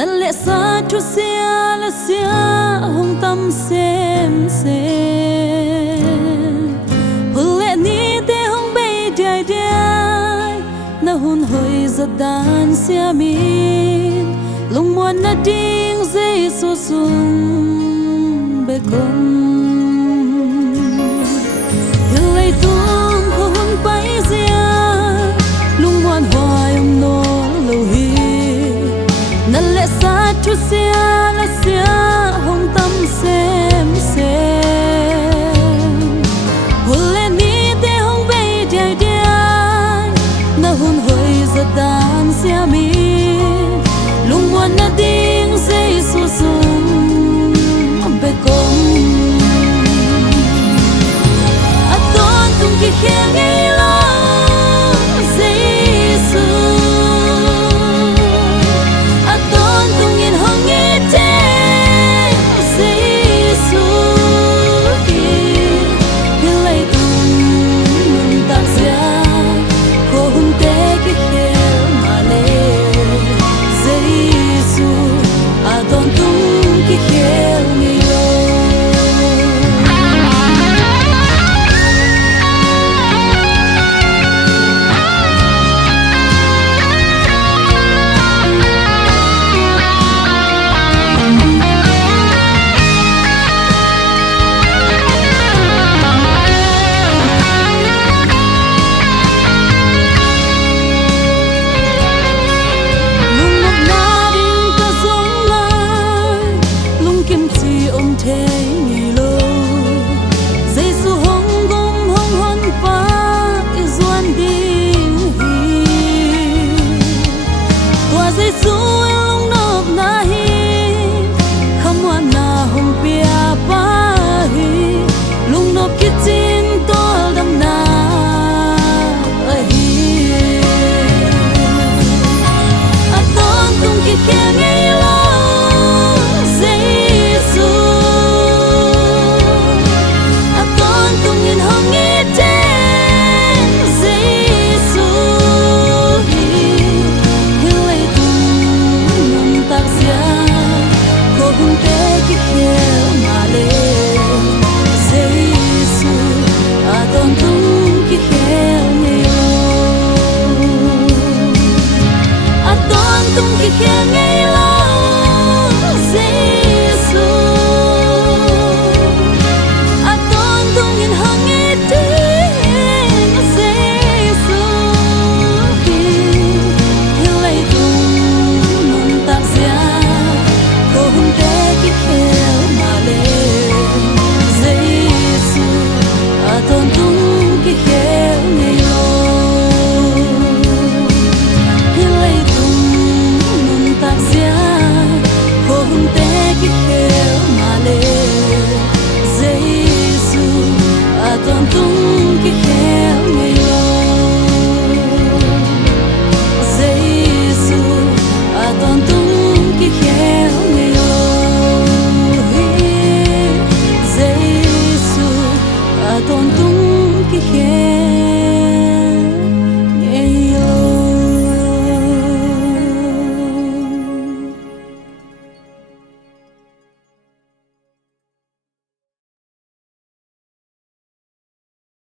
nan le sa thu sia la sia hong tam sem se hule ni te hong be dai dai na hun hoi za dan sia min lung mon na ding Jesus sung be kom hilai tung hong pai zia lung mon hoai no lo hi nan le sa thu sia la sia hong tam sem sem hule ni te hong be dai dai na hun hoi za dan sia mi lung mon na ding Jesus sung be kom aton tung ki kheng ei lo tôn tung cái khe